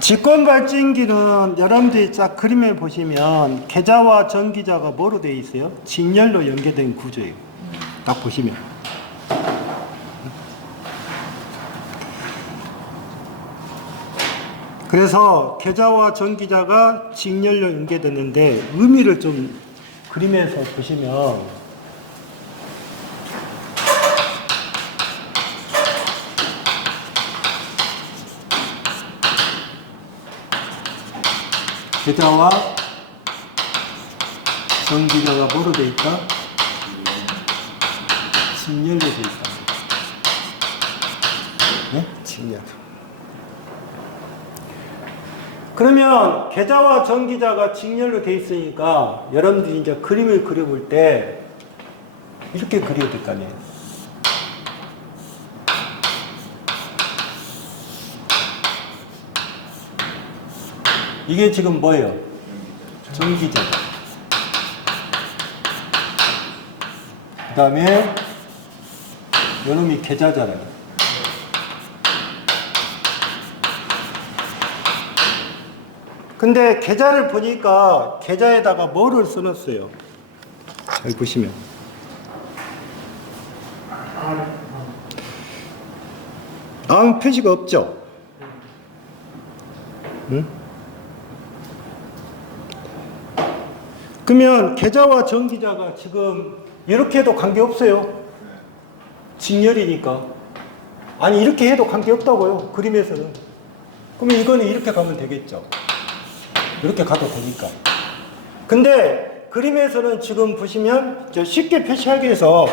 직권 발진기는 여러분들이 딱 그림에 보시면 계좌와 전기자가 뭐로 되어 있어요? 직렬로 연계된 구조예요. 딱 보시면. 그래서 계좌와 전기자가 직렬로 연계되는데 의미를 좀 그림에서 보시면 계좌와 전기자가 뭐로 되어 있다? 직렬로 되어 있다. 네? 직렬. 그러면 계좌와 전기자가 직렬로 되어 있으니까 여러분들이 이제 그림을 그려볼 때 이렇게 그려야 될 거 아니에요. 이게 지금 뭐예요? 전기자다. 그 다음에 요놈이 계좌잖아요. 근데 계좌를 보니까 계좌에다가 뭐를 써놨어요? 잘 보시면 아무 표시가 없죠? 응? 그러면 계좌와 전기자가 지금 이렇게 해도 관계없어요. 직렬이니까. 아니 이렇게 해도 관계없다고요. 그림에서는. 그러면 이거는 이렇게 가면 되겠죠. 이렇게 가도 되니까. 근데 그림에서는 지금 보시면 쉽게 표시하기 위해서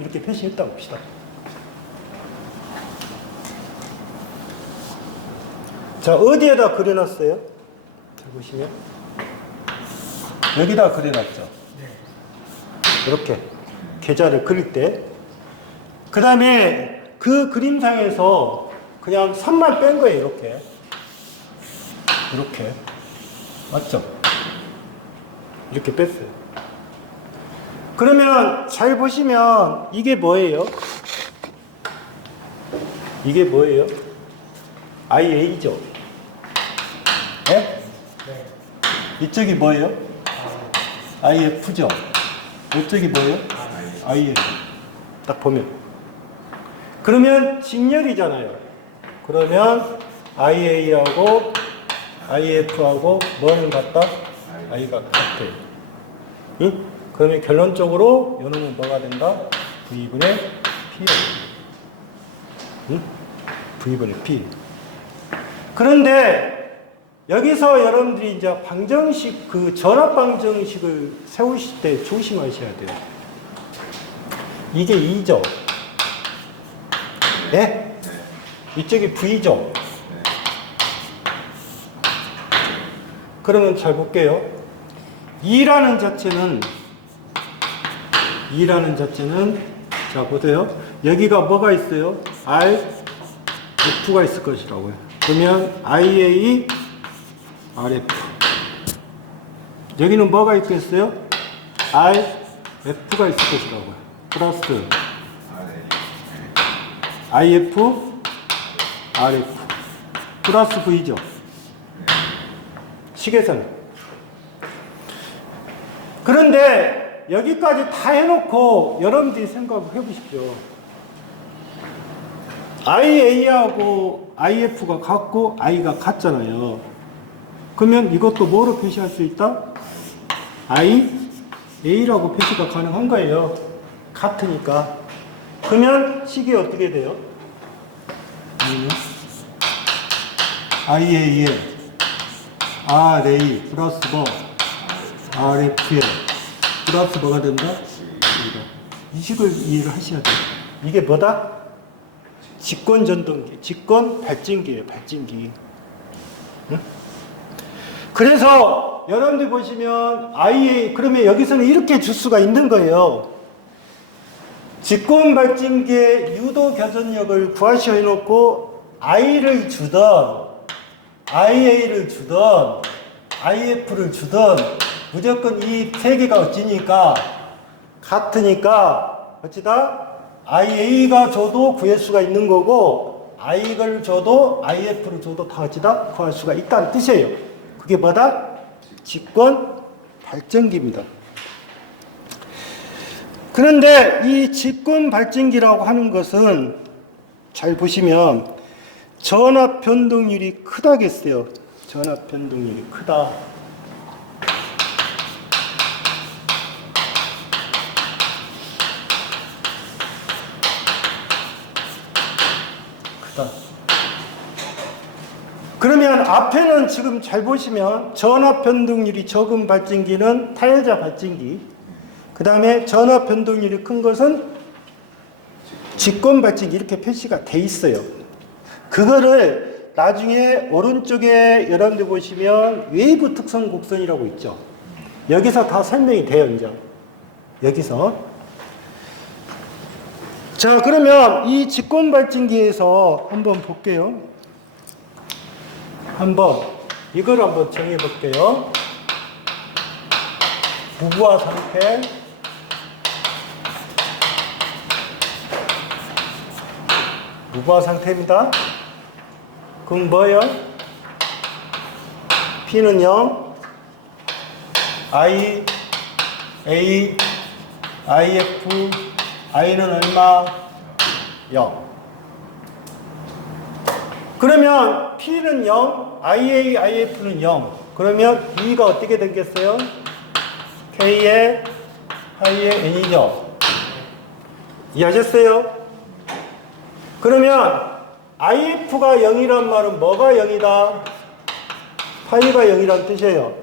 이렇게 표시했다고 봅시다. 자, 어디에다 그려놨어요? 자, 보시면 여기다 그려놨죠. 이렇게 계좌를 그릴 때. 그 다음에 그 그림상에서 그냥 선만 뺀 거예요. 이렇게. 이렇게. 맞죠? 이렇게 뺐어요. 그러면 잘 보시면 이게 뭐예요? 이게 뭐예요? IA죠. 네? 네. 이쪽이 뭐예요? IF죠. 이쪽이 뭐예요? IA. 딱 보면. 그러면 직렬이잖아요. 그러면 IA하고 IF하고 뭐는 같다? I가 같아요. 응? 그러면 결론적으로 요놈은 뭐가 된다? V분의 P가 된다. 응? V분의 P. 그런데 여기서 여러분들이 이제 방정식, 그 전압 방정식을 세우실 때 조심하셔야 돼요. 이게 2죠. 네? 이쪽이 V죠. 그러면 잘 볼게요. 2라는 자체는 자 보세요. 여기가 뭐가 있어요? RF가 있을 것이라고요. 그러면 IA RF. 여기는 뭐가 있겠어요? RF가 있을 것이라고요. 플러스 IF RF 플러스 V죠. 식에서는. 그런데 여기까지 다 해놓고 여러분들이 생각을 해보십시오. IA하고 IF가 같고 I가 같잖아요. 그러면 이것도 뭐로 표시할 수 있다? IA라고 표시가 가능한 거예요. 같으니까. 그러면 식이 어떻게 돼요? IA에 RA 플러스 뭐 RF에 플러스 뭐가 된다? 이 식을 이해를 하셔야 돼요. 이게 뭐다? 직권 전동기, 직권 발진기예요. 발진기. 응? 그래서 여러분들 보시면 IA, 그러면 여기서는 이렇게 줄 수가 있는 거예요. 직권 발진기의 유도 교전력을 구하시어 해놓고 I를 주던 IA를 주던 IF를 주던 무조건 이 세 개가 어찌니까 같으니까 어찌다 IA가 줘도 구할 수가 있는 거고 I를 줘도 IF를 줘도 다 어찌다 구할 수가 있다는 뜻이에요. 그게 뭐다? 직권 발전기입니다. 그런데 이 직권 발전기라고 하는 것은 잘 보시면 전압 변동률이 크다겠어요. 전압 변동률이 크다. 그러면 앞에는 지금 잘 보시면 전압 변동률이 적은 발전기는 타여자 발전기, 그 다음에 전압 변동률이 큰 것은 직권 발전기 이렇게 표시가 돼 있어요. 그거를 나중에 오른쪽에 여러분들 보시면 웨이브 특성 곡선이라고 있죠. 여기서 다 설명이 돼요. 이제 여기서. 자, 그러면 이 직권 발전기에서 한번 볼게요. 한번 이걸 한번 정해 볼게요. 무부하 상태, 무부하 상태입니다. 그럼 뭐예요? P는 0, I, A, IF, I는 얼마? 0. 그러면 P는 0, IA, IF는 0. 그러면 E가 어떻게 되겠어요? K의 파이의 N이죠. 이해하셨어요? 그러면 IF가 0이란 말은 뭐가 0이다? 파이가 0이란 뜻이에요.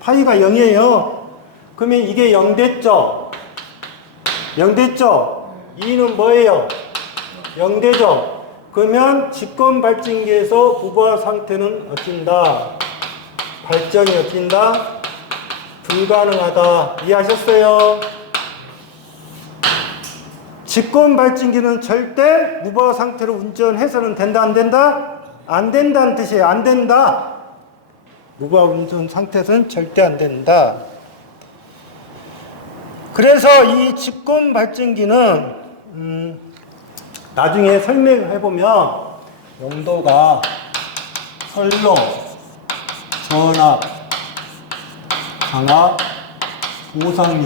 파이가 0이에요. 그러면 이게 0 됐죠? 0 됐죠? E는 뭐예요? 0 되죠? 그러면 직권 발전기에서 부부하 상태는 어떤다? 발전이 어떤다? 불가능하다. 이해하셨어요? 직권 발전기는 절대 무부하 상태로 운전해서는 된다, 안 된다? 안 된다는 뜻이에요. 안 된다. 무부하 운전 상태에서는 절대 안 된다. 그래서 이 직권 발전기는 나중에 설명해보면 용도가 선로, 전압, 강압, 보상용.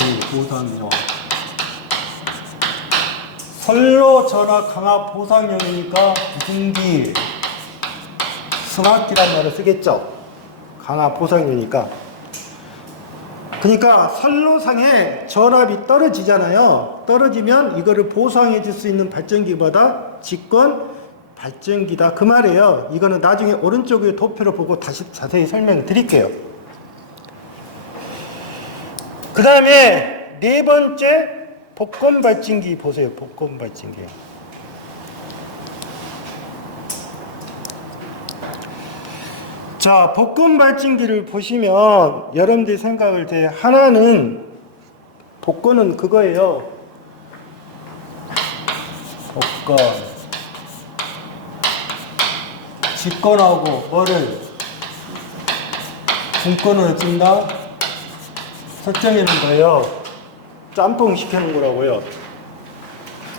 선로, 전압, 강압, 보상용이니까 부등기, 승합기란 말을 쓰겠죠. 강압, 보상용이니까. 그러니까 선로상에 전압이 떨어지잖아요. 떨어지면 이거를 보상해 줄 수 있는 발전기보다 직권 발전기다. 그 말이에요. 이거는 나중에 오른쪽에 도표를 보고 다시 자세히 설명을 드릴게요. 그 다음에 네 번째 복권 발전기 보세요. 복권 발전기. 자, 복권 발전기를 보시면 여러분들이 생각할 때 하나는 복권은 그거예요. 복권. 직권하고 뭐를 분권을 어쩐다? 설정해놓은 거예요. 짬뽕 시켜놓은 거라고요.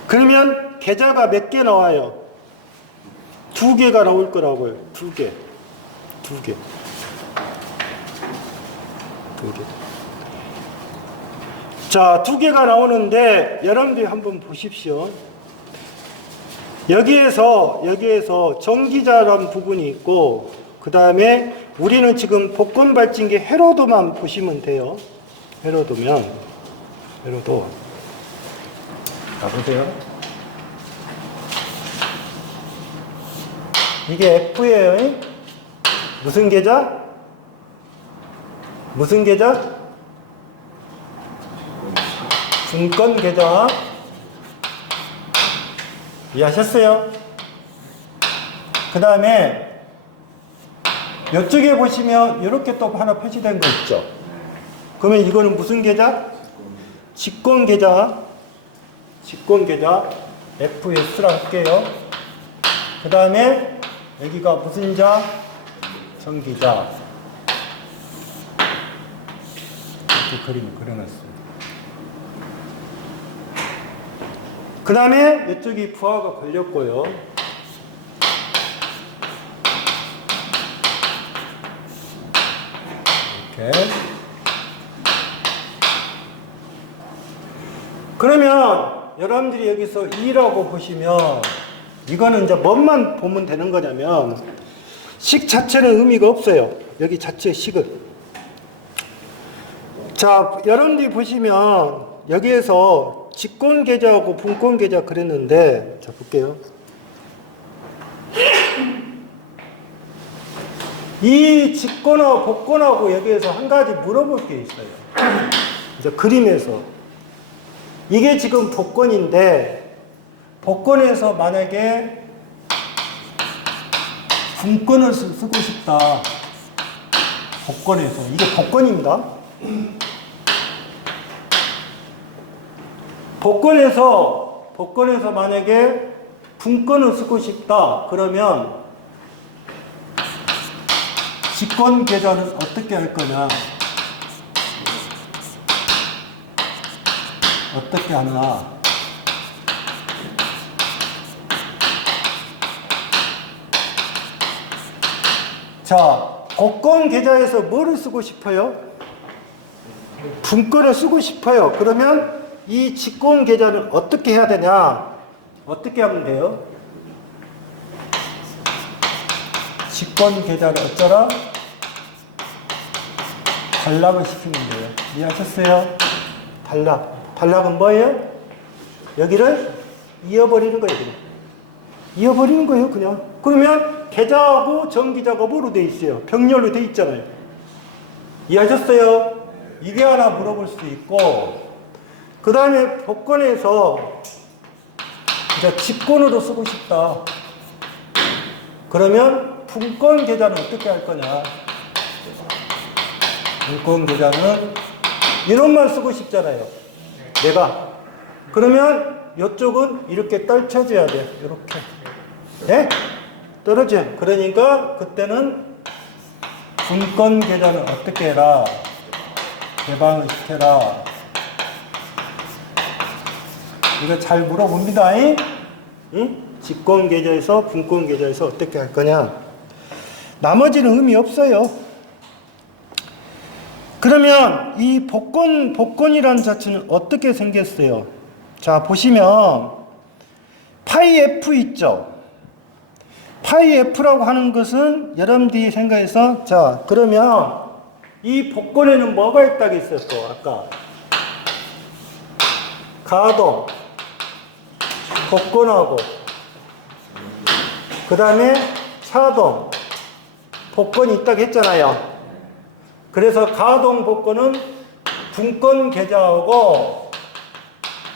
그러면 계좌가 몇 개 나와요? 2개가 나올 거라고요. 2개. 자, 2개가 나오는데 여러분들이 한번 보십시오. 여기에서 전기자라는 부분이 있고, 그 다음에 우리는 지금 복권 발전기 회로도만 보시면 돼요. 회로도. 자, 보세요. 이게 F예요. 무슨 계좌? 분권 계좌. 이해하셨어요? 그 다음에 이쪽에 보시면 이렇게 또 하나 표시된 거 있죠? 그러면 이거는 무슨 계좌? 직권 계좌. FS라 할게요. 그 다음에 여기가 무슨 자? 전기자. 이렇게 그림을 그려놨습니다. 그 다음에 이쪽이 부하가 걸렸고요. 이렇게. 그러면 여러분들이 여기서 2라고 보시면 이거는 이제 뭐만 보면 되는 거냐면 식 자체는 의미가 없어요. 여기 자체 식은. 자, 여러분들이 보시면 여기에서 직권계좌하고 분권계좌 그랬는데, 자, 볼게요. 이 직권하고 복권하고 여기에서 한 가지 물어볼 게 있어요. 이제 그림에서. 이게 지금 복권인데, 복권에서 만약에 분권을 쓰고 싶다. 복권에서. 이게 복권입니다. 복권에서 만약에 분권을 쓰고 싶다. 그러면 직권 계좌는 어떻게 할 거냐? 어떻게 하나? 자, 복권 계좌에서 뭐를 쓰고 싶어요? 분권을 쓰고 싶어요. 그러면 이 직권 계좌는 어떻게 해야 되냐? 어떻게 하면 돼요? 직권 계좌를 어쩌라? 단락을 시키면 돼요. 이해하셨어요? 단락은 뭐예요? 여기를 이어버리는 거예요. 그냥. 이어버리는 거예요. 그냥. 그러면 계좌하고 정기자가 뭐로 돼 있어요? 병렬로 돼 있잖아요. 이해하셨어요? 이게 하나 물어볼 수 있고, 그 다음에 복권에서 이제 직권으로 쓰고 싶다. 그러면 분권 계좌는 어떻게 할 거냐? 분권 계좌는 이놈만 쓰고 싶잖아요. 내가. 그러면 이쪽은 이렇게 떨쳐져야 돼. 이렇게. 네? 떨어져. 그러니까 그때는 분권 계좌는 어떻게 해라? 개방을 시켜라. 이거 잘 물어봅니다. 응? 직권 계좌에서 분권 계좌에서 어떻게 할 거냐? 나머지는 의미 없어요. 그러면 이 복권이라는 자체는 어떻게 생겼어요? 자, 보시면 파이 F 있죠? 파이 F라고 하는 것은 여러분들이 생각해서, 자, 그러면 이 복권에는 뭐가 있다고 했었어? 아까 가동, 복권하고 그 다음에 차동, 복권이 있다고 했잖아요. 그래서 가동 복권은 분권 계좌하고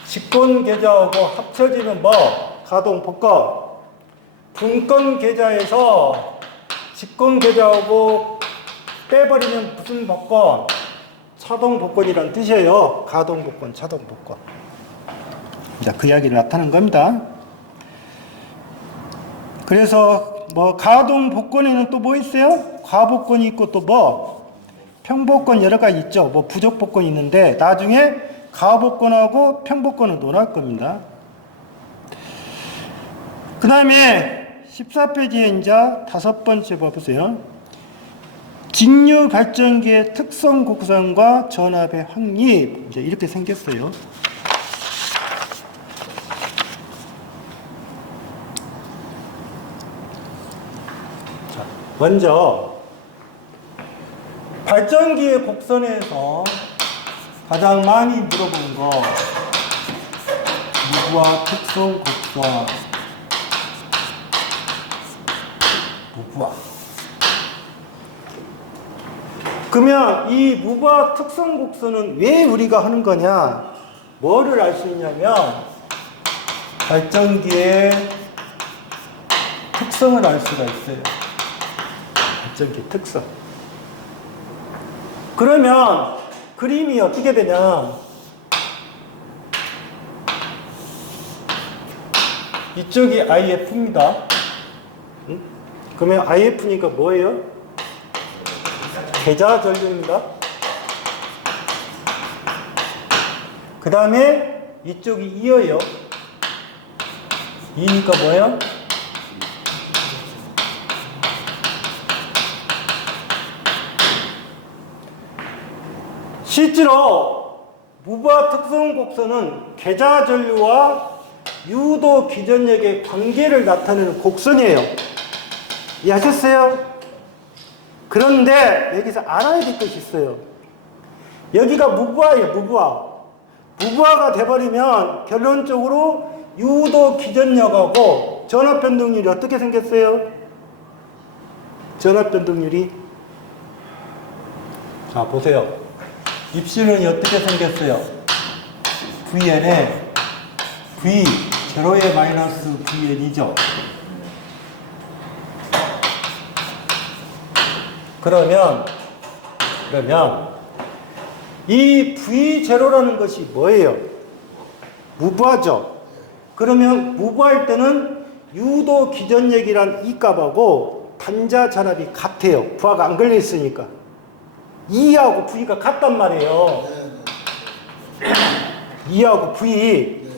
직권 계좌하고 합쳐지는 뭐? 가동 복권. 분권 계좌에서 직권 계좌하고 빼버리면 무슨 복권? 차동 복권이란 뜻이에요. 가동 복권, 차동 복권. 자, 그 이야기를 나타낸 겁니다. 그래서 뭐 가동 복권에는 또 뭐 있어요? 과복권이 있고 또 뭐? 평복권 여러 가지 있죠. 뭐 부족 복권이 있는데 나중에 가복권하고 평복권은 논할 겁니다. 그 다음에 14페이지에 이제 5번째 봐보세요. 직류 발전기의 특성 곡선과 전압의 확립. 이제 이렇게 생겼어요. 자, 먼저 발전기의 곡선에서 가장 많이 물어보는 거 무부하 특성 곡선. 무부하. 그러면 이 무부하 특성 곡선은 왜 우리가 하는 거냐? 뭐를 알 수 있냐면 발전기의 특성을 알 수가 있어요. 발전기 특성. 그러면 그림이 어떻게 되냐? 이쪽이 IF입니다. 응? 그러면 IF니까 뭐예요? 계좌 전류입니다. 그 다음에 이쪽이 2예요. 2니까 뭐예요? 실제로 무부하 특성 곡선은 계좌 전류와 유도 기전력의 관계를 나타내는 곡선이에요. 이해하셨어요? 그런데 여기서 알아야 될 것이 있어요. 여기가 무부하예요, 무부하. 무부하가 돼버리면 결론적으로 유도 기전력하고 전압 변동률이 어떻게 생겼어요? 전압 변동률이, 자 보세요. 입실론이 어떻게 생겼어요? VN에 V 제로의 마이너스 VN이죠. 그러면 이 V0라는 것이 뭐예요? 무부하죠. 그러면 무부할 때는 유도 기전력이란 이 값하고 단자 전압이 같아요. 부하가 안 걸려 있으니까. E하고 V가 같단 말이에요. 2하고 V.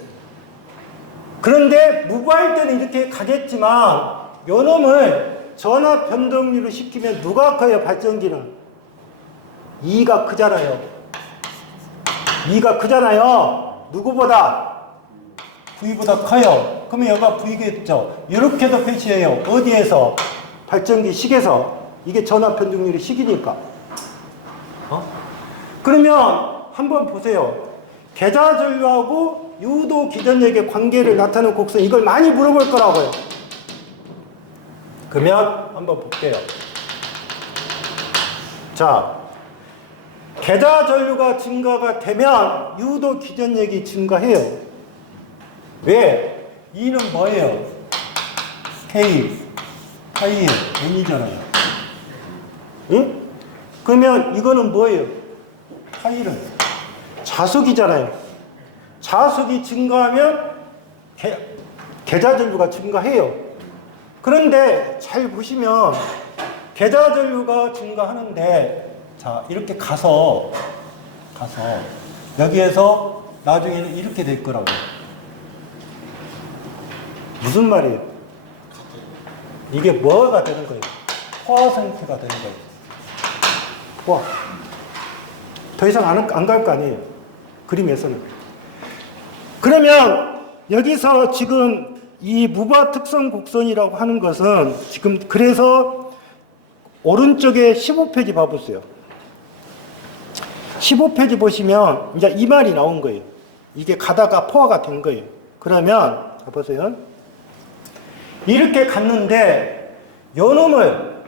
그런데 무부할 때는 이렇게 가겠지만 요놈을 전압 변동률을 시키면 누가 커요? 발전기는 2가 크잖아요. 2가 크잖아요. 누구보다? V보다 커요. 그러면 여기가 V겠죠. 이렇게도 표시해요. 어디에서? 발전기 식에서. 이게 전압 변동률의 식이니까. 그러면 한번 보세요. 계좌 전류하고 유도 기전력의 관계를 나타내는 곡선, 이걸 많이 물어볼 거라고요. 그러면 한번 볼게요. 자, 계좌 전류가 증가가 되면 유도 기전력이 증가해요. 왜? E는 뭐예요? K, 파이의 N이잖아요. 응? 그러면 이거는 뭐예요? 파이는 자속이잖아요. 자속이 증가하면 계좌 전류가 증가해요. 그런데 잘 보시면 계좌 전류가 증가하는데, 자 이렇게 가서 여기에서 나중에는 이렇게 될 거라고. 무슨 말이에요? 이게 뭐가 되는 거예요? 포화 상태가 되는 거예요. 포화. 더 이상 안 갈 거 아니에요. 그림에서는. 그러면 여기서 지금 이 무부하 특성 곡선이라고 하는 것은 지금, 그래서 오른쪽에 15페이지 봐보세요. 15페이지 보시면 이제 이 말이 나온 거예요. 이게 가다가 포화가 된 거예요. 그러면 보세요. 이렇게 갔는데 요놈을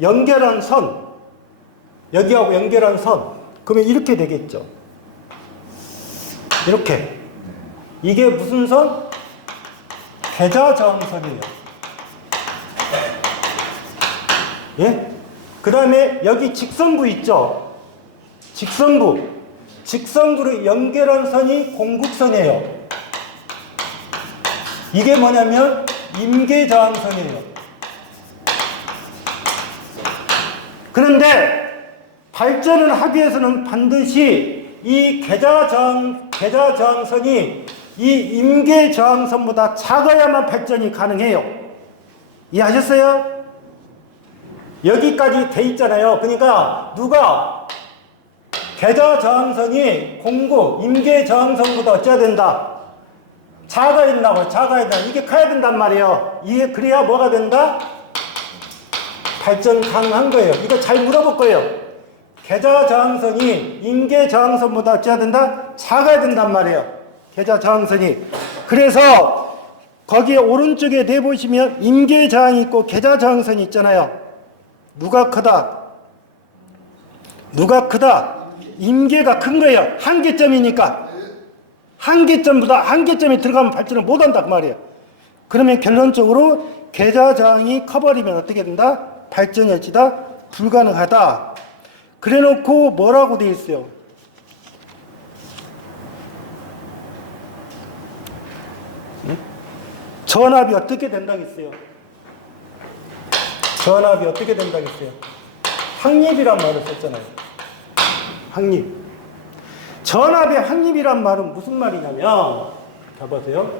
연결한 선, 여기하고 연결한 선, 그러면 이렇게 되겠죠. 이렇게. 이게 무슨 선? 계좌 저항선이에요. 예? 그 다음에 여기 직선부 있죠? 직선부를 연결한 선이 공국선이에요. 이게 뭐냐면 임계저항선이에요. 그런데 발전을 하기 위해서는 반드시 이 계좌저항선이 이 임계저항선보다 작아야만 발전이 가능해요. 이해하셨어요? 여기까지 돼 있잖아요. 그러니까 누가 계좌저항선이 공국 임계저항선보다 어찌해야 된다? 작아야 된다고. 작아야 된다. 이게 커야 된단 말이에요. 이게 그래야 뭐가 된다? 발전 가능한 거예요. 이거 잘 물어볼 거예요. 계좌저항선이 임계저항선보다 어찌해야 된다? 작아야 된단 말이에요. 계좌저항선이. 그래서 거기에 오른쪽에 내보시면 임계저항이 있고 계좌저항선이 있잖아요. 누가 크다? 누가 크다? 임계가 큰 거예요. 한계점이니까. 한계점이 들어가면 발전을 못한다 그 말이에요. 그러면 결론적으로 계좌저항이 커버리면 어떻게 된다? 발전이 어찌다? 불가능하다. 그래놓고 뭐라고 돼 있어요? 응? 전압이 어떻게 된다고 했어요? 전압이 어떻게 된다고 했어요? 항립이란 말을 썼잖아요. 항립. 전압의 항립이란 말은 무슨 말이냐면, 자 보세요.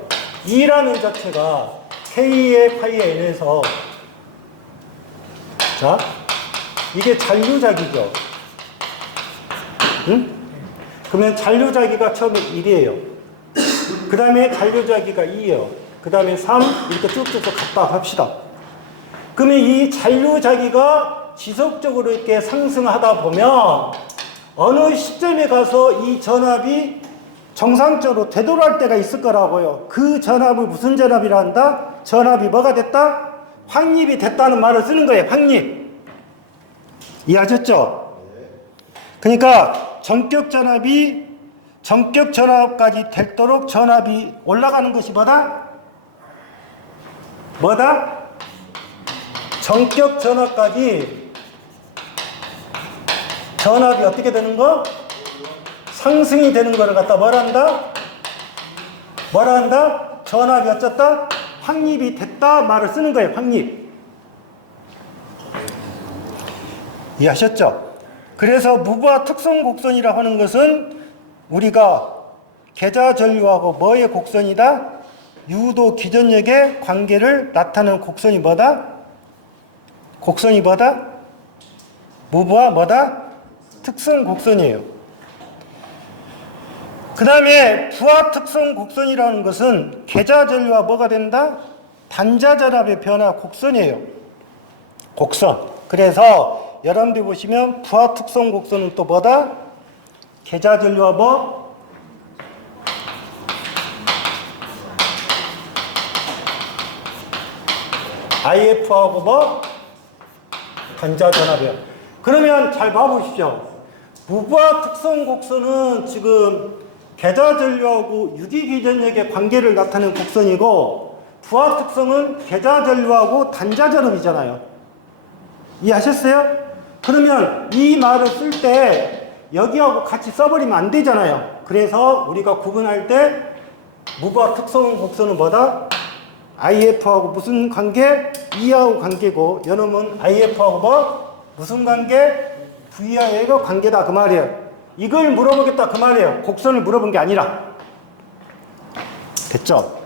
E라는 자체가 K의 파이의 N에서, 자 이게 잔류작이죠. 응? 그러면 잔류자기가 처음에 1이에요. 그 다음에 잔류자기가 2예요. 그 다음에 3 이렇게 쭉쭉 갔다 합시다. 그러면 이 잔류자기가 지속적으로 이렇게 상승하다 보면 어느 시점에 가서 이 전압이 정상적으로 되돌아갈 때가 있을 거라고요. 그 전압을 무슨 전압이라 한다? 전압이 뭐가 됐다? 확립이 됐다는 말을 쓰는 거예요. 확립. 이해하셨죠? 그러니까 전격 전압까지 되도록 전압이 올라가는 것이 뭐다? 뭐다? 전격 전압까지 전압이 어떻게 되는 거? 상승이 되는 거를 갖다 뭐라 한다? 뭐라 한다? 전압이 어쨌다? 확립이 됐다 말을 쓰는 거예요. 확립. 이해하셨죠? 그래서 무부하 특성 곡선이라 하는 것은 우리가 계좌 전류하고 뭐의 곡선이다? 유도 기전력의 관계를 나타내는 곡선이 뭐다? 곡선이 뭐다? 무부하 뭐다? 특성 곡선이에요. 그 다음에 부하 특성 곡선이라는 것은 계좌 전류와 뭐가 된다? 단자 전압의 변화 곡선이에요. 곡선. 그래서 여러분들이 보시면 부하 특성 곡선은 또 뭐다? 계좌 전류와 뭐? IF하고 뭐? 단자 전압이에요. 그러면 잘 봐보십시오. 무부하 특성 곡선은 지금 계좌 전류하고 유기기전력의 관계를 나타내는 곡선이고, 부하 특성은 계좌 전류하고 단자 전압이잖아요. 이해하셨어요? 그러면 이 말을 쓸 때 여기하고 같이 써버리면 안 되잖아요. 그래서 우리가 구분할 때 무부하 특성 곡선은 뭐다? IF하고 무슨 관계? E하고 관계고, 요놈은 IF하고 뭐? 무슨 관계? V하고의 관계다 그 말이에요. 이걸 물어보겠다 그 말이에요. 곡선을 물어본 게 아니라. 됐죠?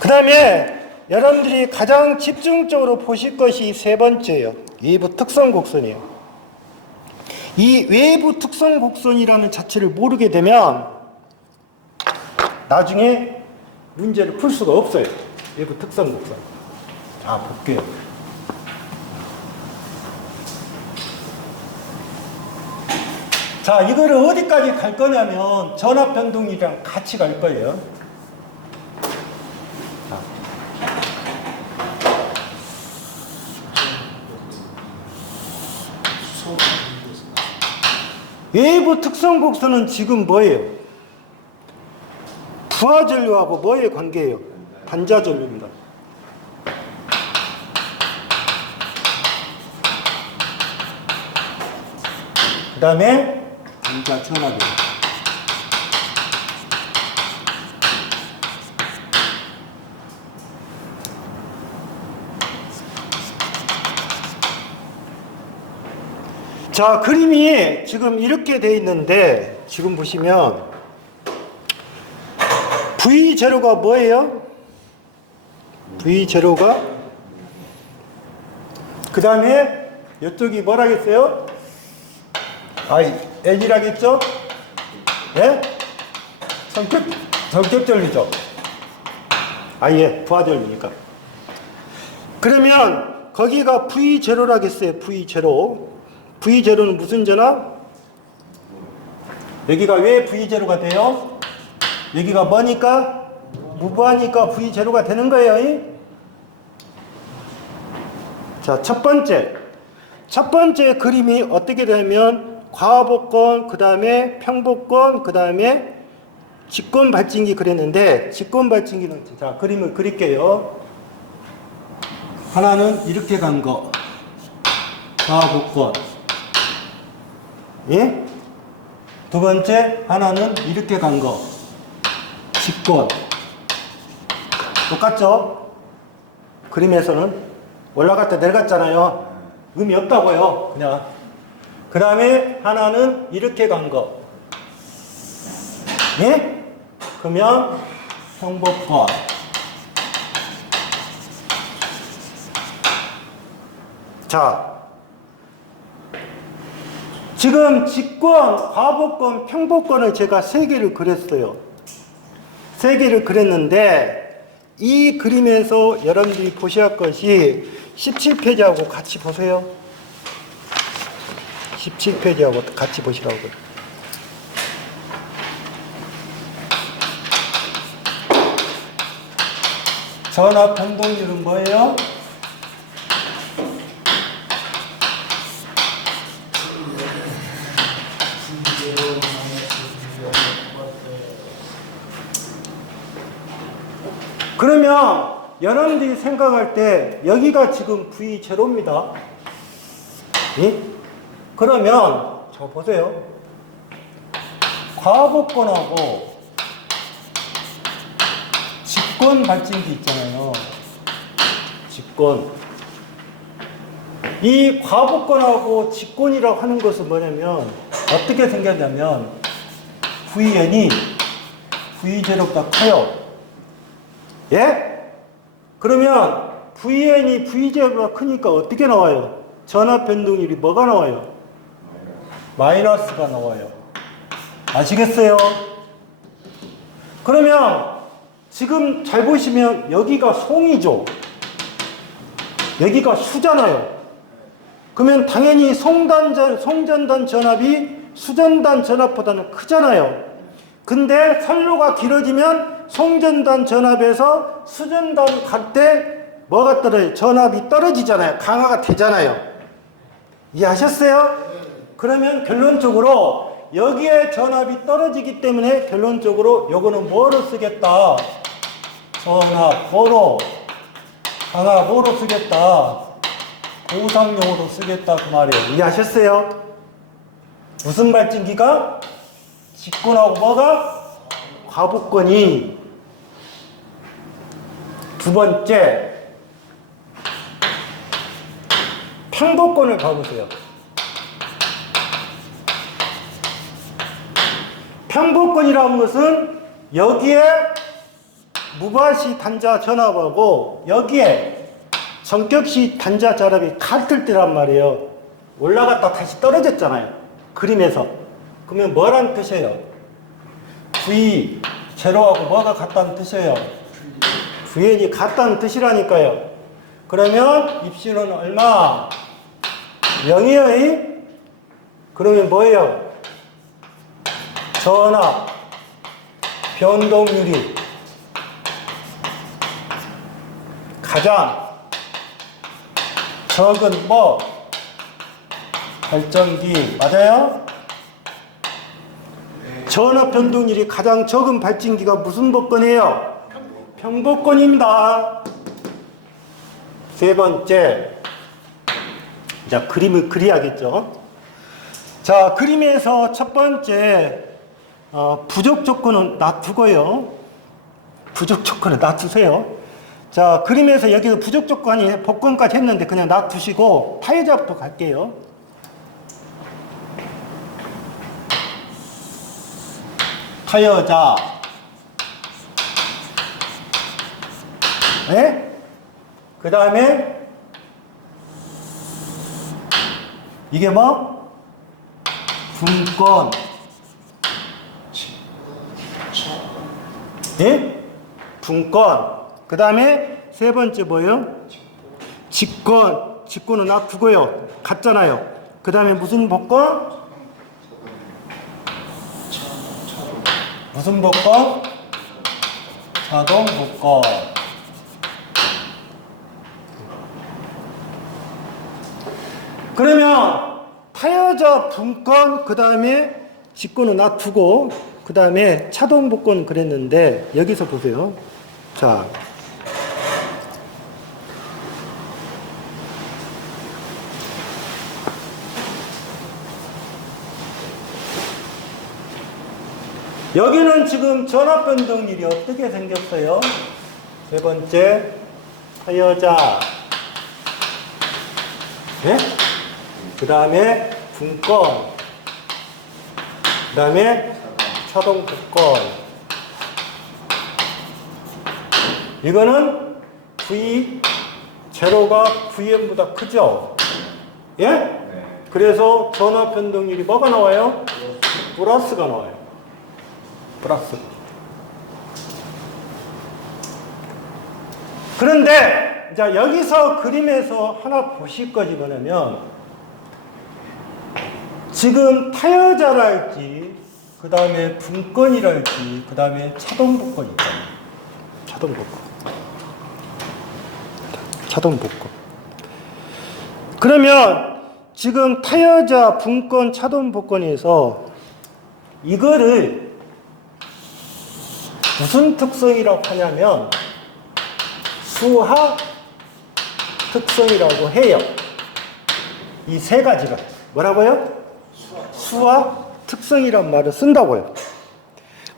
그 다음에 여러분들이 가장 집중적으로 보실 것이 세 번째예요. 외부 특성 곡선이에요. 이 외부 특성 곡선이라는 자체를 모르게 되면 나중에 문제를 풀 수가 없어요. 외부 특성 곡선. 자, 볼게요. 자, 이거를 어디까지 갈 거냐면 전압 변동이랑 같이 갈 거예요. 자. 외부 특성 곡선은 지금 뭐예요? 부하 전류하고 뭐의 관계예요? 단자 전류입니다. 그 다음에 단자 전압이에요. 자, 그림이 지금 이렇게 돼 있는데 지금 보시면 V0가 뭐예요? V0가 그 다음에 이쪽이 뭐라겠어요? L이라겠죠? 예? 성격전류죠. 예, 부하전류니까. 그러면 거기가 V0라겠어요. V0. V0는 무슨 전압? 여기가 왜 V0가 돼요? 여기가 뭐니까? 무부하니까 V0가 되는 거예요. 자, 첫 번째 그림이 어떻게 되면 과복권, 그 다음에 평복권, 그 다음에 직권 발진기 그랬는데, 직권 발진기는, 자, 그림을 그릴게요. 하나는 이렇게 간 거, 과복권. 예? 두 번째, 하나는 이렇게 간 거, 직권. 똑같죠? 그림에서는 올라갔다 내려갔잖아요. 의미 없다고요, 그냥. 그 다음에 하나는 이렇게 간 거. 예? 그러면 평복권. 자, 지금 직권, 과복권, 평복권을 제가 3개를 그렸어요. 3개를 그렸는데 이 그림에서 여러분들이 보셔야 할 것이 17페이지하고 같이 보세요. 17페이지하고 같이 보시라고요. 전압 변동률은 뭐예요? 그러면 여러분들이 생각할 때 여기가 지금 V0입니다. 예? 그러면 저 보세요. 과복권하고 직권 발진기 있잖아요. 직권. 이 과복권하고 직권이라고 하는 것은 뭐냐면 어떻게 생겼냐면 Vn이 V0보다 커요. 예? 그러면 Vn이 V0보다 크니까 어떻게 나와요? 전압 변동률이 뭐가 나와요? 마이너스가 나와요. 아시겠어요? 그러면 지금 잘 보시면 여기가 송이죠. 여기가 수잖아요. 그러면 당연히 송전단 전압이 수전단 전압보다는 크잖아요. 근데 선로가 길어지면 송전단 전압에서 수전단 갈 때 뭐가 떨어져요? 전압이 떨어지잖아요. 강화가 되잖아요. 이해하셨어요? 그러면 결론적으로 여기에 전압이 떨어지기 때문에 결론적으로 요거는 뭐로 쓰겠다? 전압 뭐로? 강화 뭐로 쓰겠다? 고상용으로 쓰겠다 그 말이에요. 이해하셨어요? 무슨 발진기가? 직권하고 뭐가? 과복권이. 두 번째 평복권을 봐보세요. 평복권이라는 것은 여기에 무바시 단자 전압하고 여기에 전격시 단자 전압이 같을 때란 말이에요. 올라갔다 다시 떨어졌잖아요. 그림에서. 그러면 뭐란 뜻이에요? V 제로하고 뭐가 같다는 뜻이에요? Vn이 같다는 뜻이라니까요. 그러면 입시는 얼마? 0이에요. 그러면 뭐예요? 전압 변동률이 가장 적은 뭐? 발전기 맞아요? 전압 변동률이 가장 적은 발진기가 무슨 복권이에요? 평복권입니다. 세 번째, 자 그림을 그려야겠죠. 자 그림에서 첫 번째 부족 조건은 놔두고요. 부족 조건을 놔두세요. 자 그림에서 여기서 부족 조건이 복권까지 했는데 그냥 놔두시고 타이자부터 갈게요. 타여자. 네? 그 다음에 이게 뭐? 분권. 예? 분권. 그 다음에 세 번째 뭐예요? 직권. 직권은 놔두고요. 같잖아요. 그 다음에 무슨 복권? 무슨 복권? 자동 복권. 그러면 타여자 분권 그 다음에 직권은 놔두고 그 다음에 차동 복권 그랬는데 여기서 보세요. 자 여기는 지금 전압 변동률이 어떻게 생겼어요? 세 번째 타여자. 네? 그 다음에 분권, 그 다음에 차동 복권. 이거는 V0가 Vn보다 크죠? 예? 그래서 전압 변동률이 뭐가 나와요? 플러스가 나와요. 플러스. 그런데 자, 여기서 그림에서 하나 보실 것이 뭐냐면 지금 타여자랄지 그 다음에 분권이랄지 그 다음에 차동복권 있잖아요. 차동복권. 그러면 지금 타여자, 분권, 차동복권에서 이거를 무슨 특성이라고 하냐면 수하 특성이라고 해요. 이 세 가지가 뭐라고요? 수하 특성이란 말을 쓴다고요.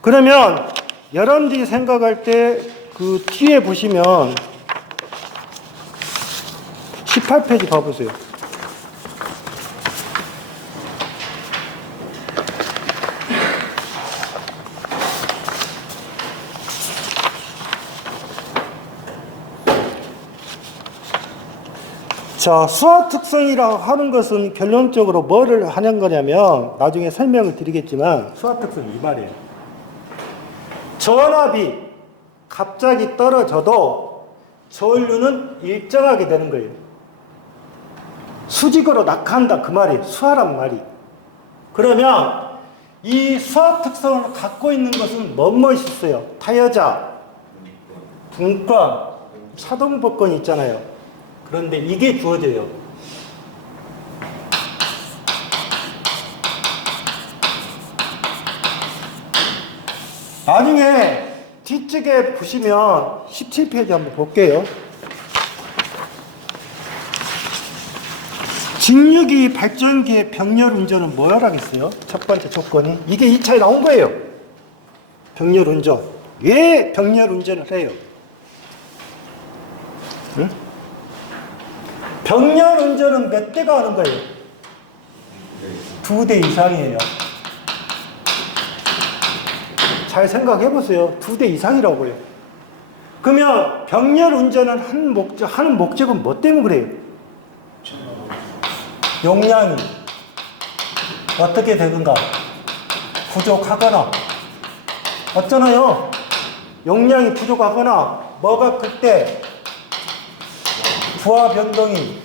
그러면 여러분들이 생각할 때 그 뒤에 보시면 18페이지 봐보세요. 자, 수화 특성이라고 하는 것은 결론적으로 뭐를 하는 거냐면 나중에 설명을 드리겠지만 수화 특성이 이 말이에요. 전압이 갑자기 떨어져도 전류는 일정하게 되는 거예요. 수직으로 낙하한다 그 말이에요. 수화란 말이. 그러면 이 수화 특성을 갖고 있는 것은 뭐뭐 있어요? 타여자, 분권, 차동복권 있잖아요. 그런데 이게 주어져요. 나중에 뒤쪽에 보시면 17페이지 한번 볼게요. 직류기 발전기의 병렬 운전은 뭐라겠어요? 첫 번째 조건이 이게 2차에 나온 거예요. 병렬 운전. 왜 병렬 운전을 해요? 응? 병렬 운전은 몇 대가 하는 거예요? 2대 이상이에요. 잘 생각해 보세요. 2대 이상이라고요. 그러면 병렬 운전을 하는 목적은 뭐 때문에 그래요? 용량이 어떻게 되든가 부족하거나 없잖아요. 용량이 부족하거나 뭐가 그때 부하 변동이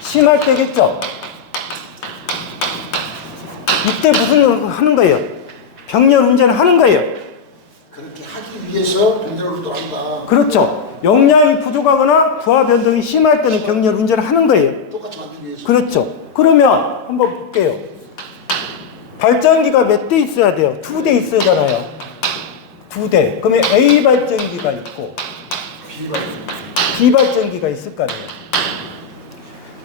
심할 때겠죠. 이때 무슨 일을 하는 거예요? 병렬 운전을 하는 거예요. 그렇게 하기 위해서 병렬 운동한다. 그렇죠. 용량이 부족하거나 부하 변동이 심할 때는 병렬 운전을 하는 거예요. 똑같이 만들기 위해서. 그렇죠. 그러면 한번 볼게요. 발전기가 몇 대 있어야 돼요? 2대 있어야 되잖아요. 2대. 그러면 A 발전기가 있고 B 발전기가 있을 거 아니에요.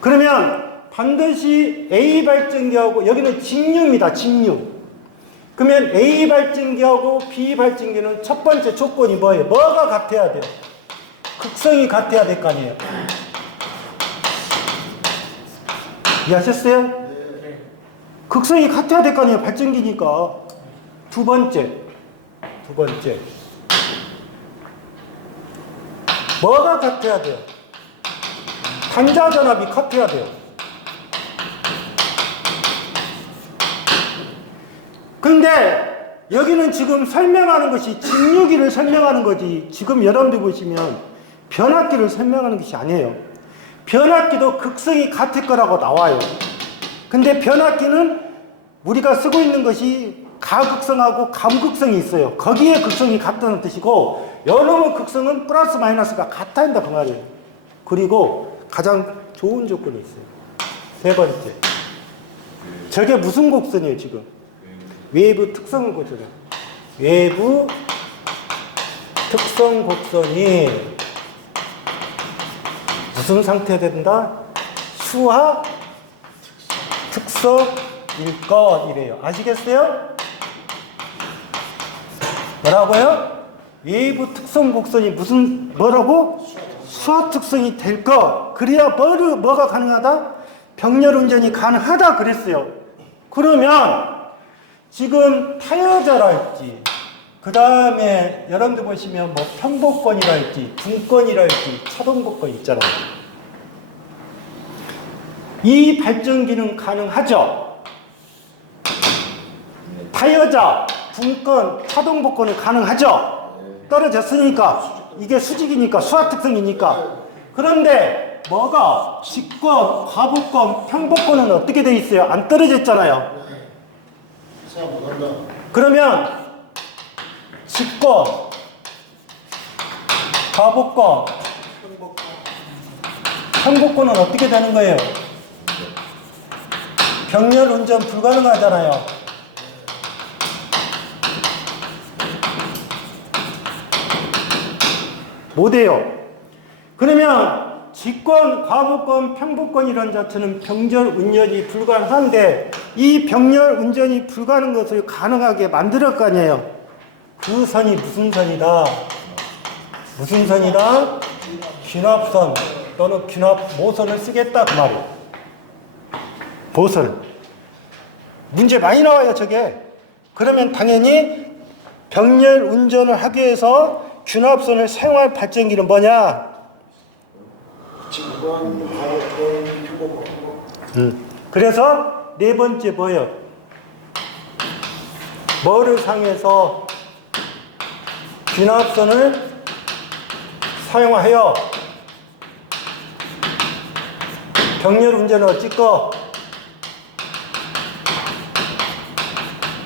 그러면 반드시 A 발전기하고 여기는 직류입니다. 직류. 그러면 A 발전기하고 B 발전기는 첫 번째 조건이 뭐예요? 뭐가 같아야 돼요? 극성이 같아야 될 거 아니에요. 이해하셨어요? 네. 극성이 같아야 될 거 아니에요. 발전기니까. 두 번째. 뭐가 같아야 돼요? 단자전압이 같아야 돼요. 근데 여기는 지금 설명하는 것이 직류기를 설명하는 거지 지금 여러분들 보시면 변압기를 설명하는 것이 아니에요. 변압기도 극성이 같을 거라고 나와요. 근데 변압기는 우리가 쓰고 있는 것이 가극성하고 감극성이 있어요. 거기에 극성이 같다는 뜻이고 여러분 극성은 플러스 마이너스가 같아야 한다 그 말이에요. 그리고 가장 좋은 조건이 있어요. 세 번째. 저게 무슨 곡선이에요 지금? 외부 특성 곡선이에요. 외부 특성 곡선이 무슨 상태가 된다? 수하 특성일 것이래요. 아시겠어요? 뭐라고요? 외부 특성 곡선이 뭐라고? 수하 특성이 될 것. 그래야 뭐가 가능하다? 병렬 운전이 가능하다 그랬어요. 그러면 지금 타여자랄지 그 다음에 여러분들 보시면 뭐 평복권이랄지 분권이랄지 차동복권 있잖아요. 이 발전기는 가능하죠. 타이어자, 분권, 차동 복권은 가능하죠. 떨어졌으니까 이게 수직이니까 수학 특성이니까. 그런데 뭐가 직권, 과복권, 평복권은 어떻게 돼 있어요? 안 떨어졌잖아요. 그러면 직권, 과복권, 평복권은 어떻게 되는 거예요? 병렬 운전 불가능하잖아요. 못해요. 그러면 직권, 과복권, 평복권이라는 자체는 병렬 운전이 불가능한데 이 병렬 운전이 불가능한 것을 가능하게 만들 거 아니에요. 그 선이 무슨 선이다? 무슨 선이다? 귀납선 또는 귀납 모선을 쓰겠다 그 말이에요. 모선. 문제 많이 나와요 저게. 그러면 당연히 병렬 운전을 하기 위해서 귀납선을 사용할 발전기는 뭐냐? 그래서 네 번째 뭐예요? 뭐를 사용해서 귀납선을 사용하여 병렬 운전을 어찌꺼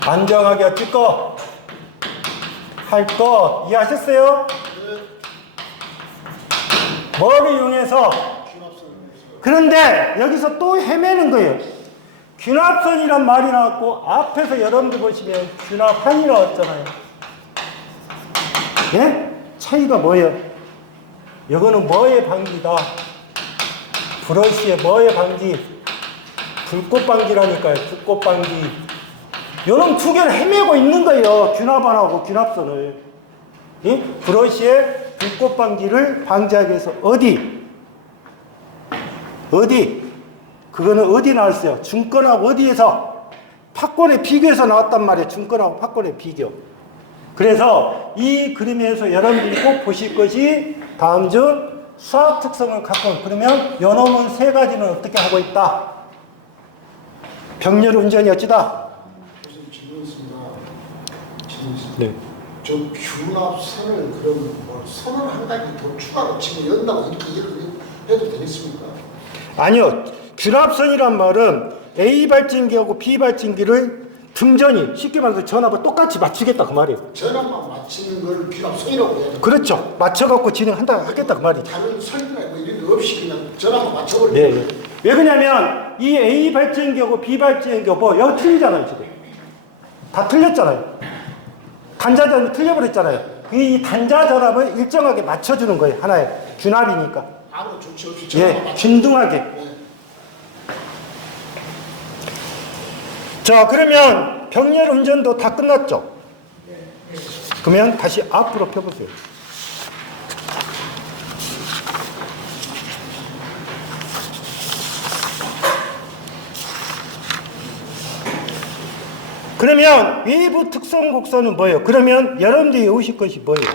안정하게 어찌꺼 할 거 이해하셨어요? 뭐를 이용해서? 그런데 여기서 또 헤매는 거예요. 귀납선이란 말이 나왔고 앞에서 여러분들 보시면 귀납한이 나왔잖아요. 예? 차이가 뭐예요? 이거는 뭐의 방지다? 브러쉬의 뭐의 방지? 불꽃 방지라니까요. 불꽃 방지. 이런 두 개를 헤매고 있는 거예요. 귀납안하고 귀납선을. 예? 브러쉬의 불꽃 방지를 방지하기 위해서 어디? 그거는 어디 나왔어요? 중권하고 어디에서? 팝콘의 비교에서 나왔단 말이에요. 중권하고 팝콘의 비교. 그래서 이 그림에서 여러분들이 꼭 보실 것이 다음 중 수학 특성을 갖고, 그러면 요놈은 세 가지는 어떻게 하고 있다? 병렬 운전이 어찌다? 네. 저 귀납선을 그럼 뭐 선을 한 가지 더 추가로 지금 연다고 이렇게 해도 되겠습니까? 아니요. 귀납선이란 말은 A 발전기하고 B 발전기를 등전이 쉽게 말해서 전압을 똑같이 맞추겠다 그 말이에요. 전압만 맞추는 걸 귀납선이라고 해야 돼요. 그렇죠. 맞춰갖고 하겠다 그 말이죠. 다른 설비나 뭐 이런 거 없이 그냥 전압만 맞춰버리면 네. 왜 그러냐면 이 A 발전기하고 B 발전기하고 뭐 여기 틀리잖아요 지금. 다 틀렸잖아요. 단자전압이 틀려버렸잖아요. 이 단자전압을 일정하게 맞춰주는 거예요. 하나의 균합이니까. 아무 조치 없이 전압만 예, 균등하게. 자, 그러면 병렬 운전도 다 끝났죠? 그러면 다시 앞으로 펴보세요. 그러면 외부 특성 곡선은 뭐예요? 그러면 여러분들이 외우실 것이 뭐예요?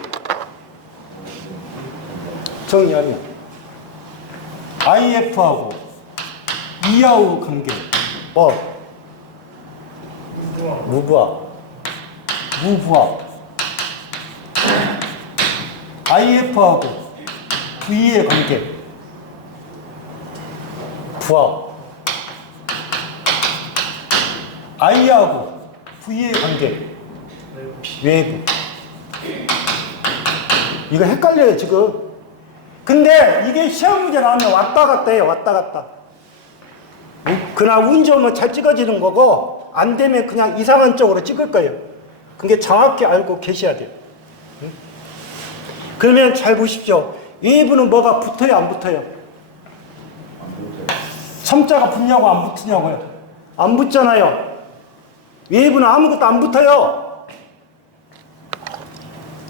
정리하면 IF하고 E하고 관계 뭐? 무부하 IF하고 V의 관계 부하 I하고 V의 관계 외부. 이거 헷갈려요 지금. 근데 이게 시험 문제 나오면 왔다 갔다 해요. 왔다 갔다. 그날 운 좋으면 잘 찍어지는 거고 안 되면 그냥 이상한 쪽으로 찍을 거예요. 그게 정확히 알고 계셔야 돼요. 그러면 잘 보십시오. 외부는 뭐가 붙어요 안 붙어요? 섬자가 붙냐고 안 붙으냐고요? 안 붙잖아요. 외부는 아무것도 안 붙어요.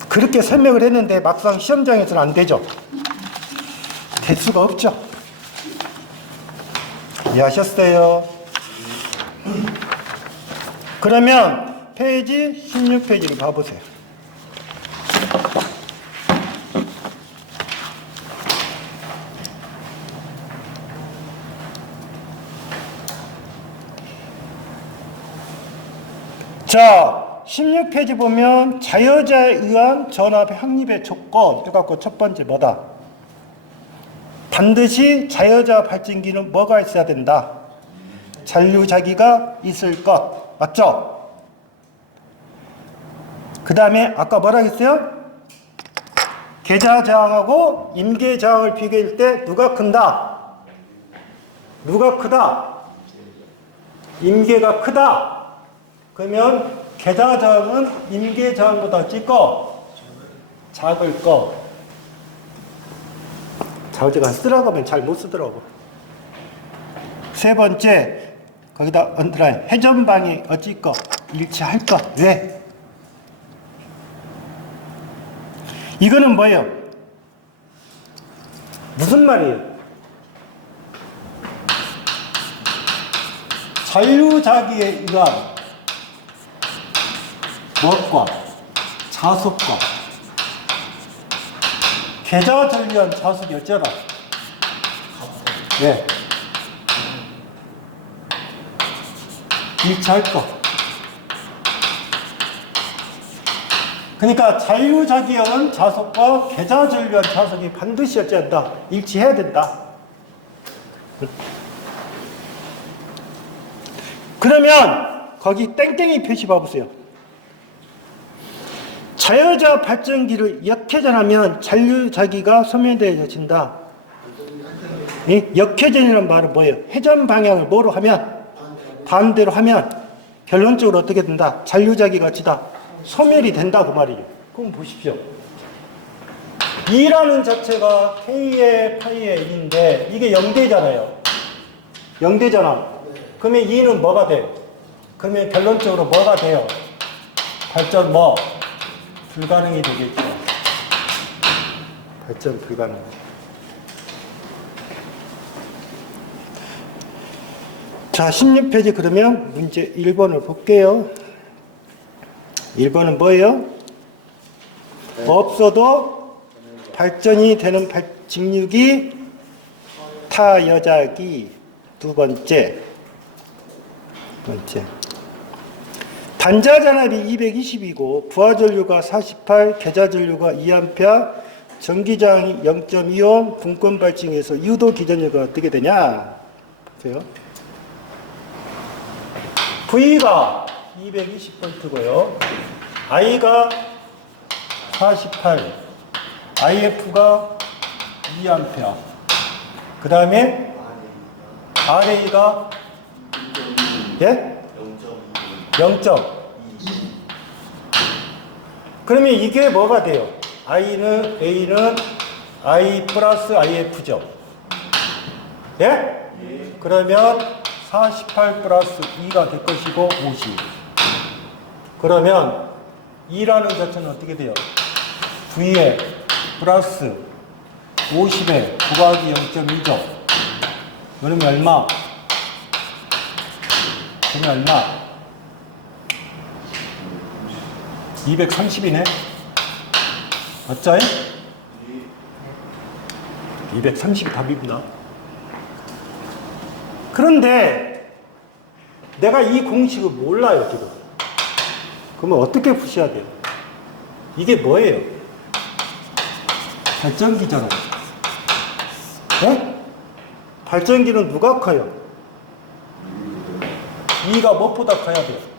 그렇게 설명을 했는데 막상 시험장에서는 안 되죠. 될 수가 없죠. 이해하셨어요? 그러면 페이지 16페이지를 봐보세요. 자, 16페이지 보면 자여자에 의한 전압 확립의 조건 해갖고 첫 번째 뭐다? 반드시 자여자 발진기는 뭐가 있어야 된다? 잔류자기가 있을 것. 맞죠? 그 다음에 아까 뭐라 했어요? 계좌저항하고 임계저항을 비교할 때 누가 큰다? 누가 크다? 임계가 크다. 그러면 계좌저항은 임계저항보다 작을 거. 자우지가 쓰라고 하면 잘 못 쓰더라고. 세 번째, 거기다 언더라인. 회전방이 어찌 거? 일치할 거. 왜? 이거는 뭐예요? 무슨 말이에요? 잔류자기에 의한 무엇과 자속과 계좌전류한 자속이 어쩌다? 네. 일치할 거. 그러니까 잔류자기형 자속과 계좌전류한 자속이 반드시 어찌해야 된다? 일치해야 된다. 그러면 거기 땡땡이 표시 봐보세요. 자여자 발전기를 역회전하면 잔류자기가 소멸되어진다. 이 역회전이라는 말은 뭐예요? 회전 방향을 뭐로 하면? 반대로 하면 결론적으로 어떻게 된다? 잔류자기가 어찌다? 소멸이 된다 그 말이에요. 그럼 보십시오. 2라는 자체가 K의 파이의 1인데 이게 0대잖아요. 0대잖아. 그러면 2는 뭐가 돼? 그러면 결론적으로 뭐가 돼요? 발전 뭐? 불가능이 되겠죠. 발전 불가능. 자, 16페이지 그러면 문제 1번을 볼게요. 1번은 뭐예요? 네. 없어도 발전이 되는 직육이 타여자기. 두 번째. 단자잔압이 220이고 부하전류가 48, 계좌전류가 2A, 전기저항이 0.25, 분권발증에서 유도 기전류가 어떻게 되냐? 보세요. V가 220V고요. I가 48, IF가 2A. 그 다음에 RA가 예? 0.2. 그러면 이게 뭐가 돼요? A는 I 플러스 IF죠. 예? 그러면 48 플러스 2가 될 것이고 50. 그러면 2라는 자체는 어떻게 돼요? V에 플러스 50에 곱하기 0.2죠. 그러면 얼마? 그러면 얼마? 230이네. 맞죠? 230이 답입니다. 그런데 내가 이 공식을 몰라요, 지금. 그러면 어떻게 푸셔야 돼요? 이게 뭐예요? 발전기잖아요. 네? 발전기는 누가 커요? 2가 무엇보다 커야 돼요?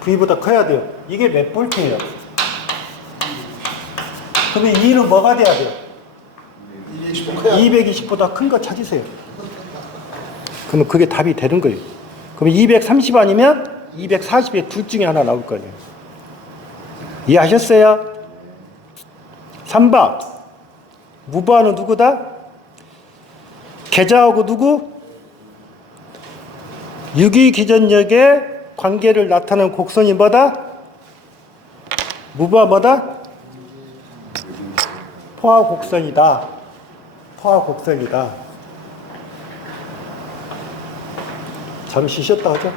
V보다 커야 돼요. 이게 몇 볼트예요? 그러면 2는 뭐가 돼야 돼요? 220보다 큰 거 찾으세요. 그러면 그게 답이 되는 거예요. 그러면 230 아니면 240의 둘 중에 하나 나올 거예요. 이해하셨어요? 3번. 무부하는 누구다? 계좌하고 누구? 유기기전력의 관계를 나타내는 곡선이 뭐다? 무부하 뭐다? 포화곡선이다. 포화곡선이다. 잠시 쉬었다 하죠.